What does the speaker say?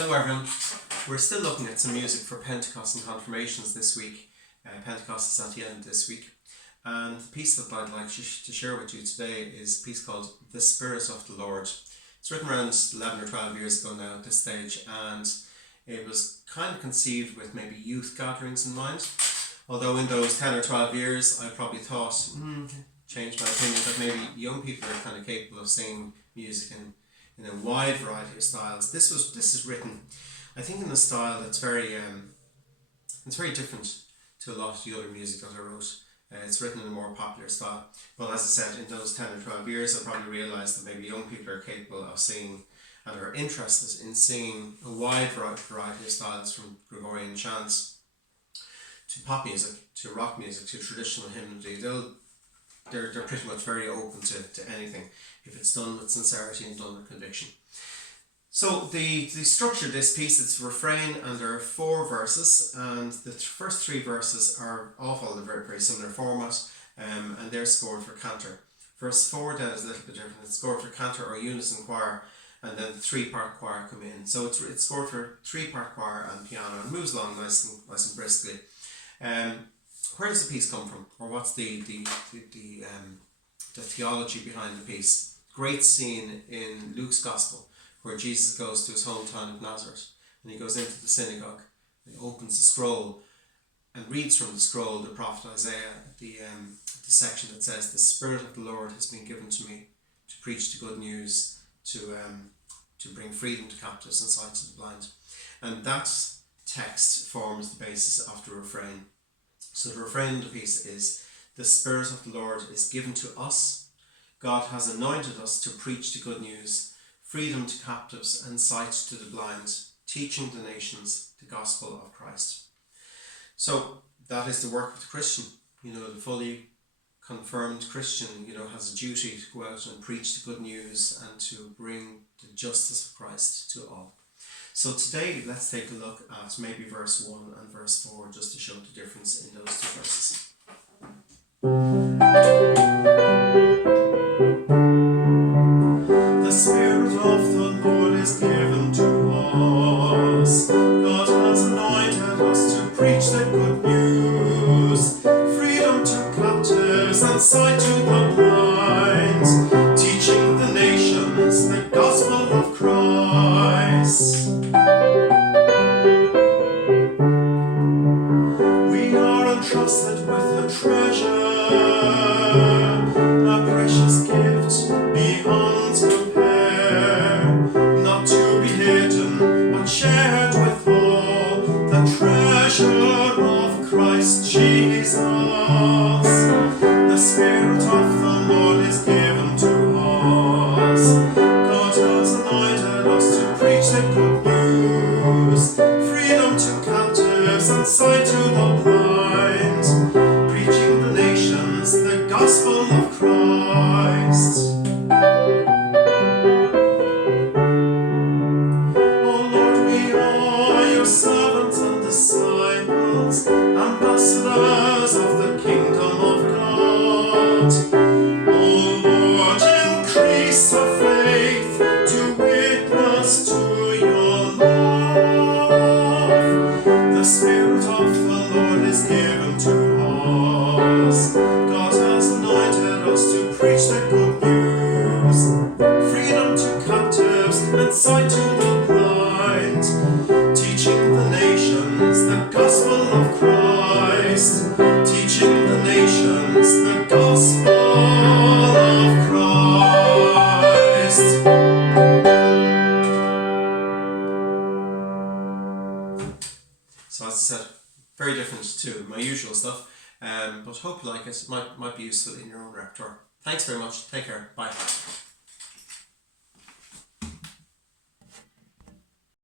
Hello everyone. We're still looking at some music for Pentecost and confirmations this week. Pentecost is at the end this week. And the piece that I'd like to share with you today is a piece called The Spirit of the Lord. It's written around 11 or 12 years ago now at this stage, and it was kind of conceived with maybe youth gatherings in mind. Although in those 10 or 12 years I probably thought, changed my opinion, that maybe young people are kind of capable of singing music in a wide variety of styles. This is written, I think, in a style that's very different to a lot of the other music that I wrote. It's written in a more popular style. But as I said, in those 10 or 12 years I probably realised that maybe young people are capable of singing and are interested in singing a wide variety of styles, from Gregorian chants to pop music, to rock music, to traditional hymnody. They're pretty much very open to anything if it's done with sincerity and done with conviction. So the structure of this piece, it's refrain, and there are 4 verses, and the first 3 verses are all follow a very, very similar format, and they're scored for cantor. Verse 4 then is a little bit different. It's scored for cantor or unison choir, and then the 3-part choir come in. So it's scored for 3-part choir and piano, and moves along nice and briskly. Where does the piece come from, or what's the theology behind the piece? Great scene in Luke's Gospel where Jesus goes to his hometown of Nazareth, and he goes into the synagogue, and he opens the scroll and reads from the scroll the prophet Isaiah, the section that says, "The Spirit of the Lord has been given to me to preach the good news, to bring freedom to captives and sight to the blind." And that text forms the basis of the refrain. So the refrain of the piece is, "The Spirit of the Lord is given to us. God has anointed us to preach the good news, freedom to captives and sight to the blind, teaching the nations the gospel of Christ." So that is the work of the Christian. The fully confirmed Christian, has a duty to go out and preach the good news and to bring the justice of Christ to all. So today, let's take a look at maybe verse 1 and verse 4, just to show the difference in those 2 verses. The Spirit of the Lord is given to us. God has anointed us to preach the good news, freedom to captives and sight to the blind, teaching the nations the gospel of Christ. Trusted with a treasure, a precious gift beyond compare, not to be hidden but shared with all, the treasure of Christ Jesus. The Spirit of the Lord is given to us. God has anointed us to preach the good news, freedom to captives and sight to the blind, preaching the nations the gospel of Christ. Oh Lord, we are your servants and disciples, ambassadors of the kingdom of God. Oh Lord, increase our faith to witness to your love. The Spirit of the Lord is given to us. God has anointed us to preach the good news, freedom to captives and sight to the blind, teaching the nations the gospel of Christ, teaching the nations the gospel of Christ. So as I said, very different to my usual stuff, but hope you like it. It might be useful in your own repertoire. Thanks very much. Take care. Bye.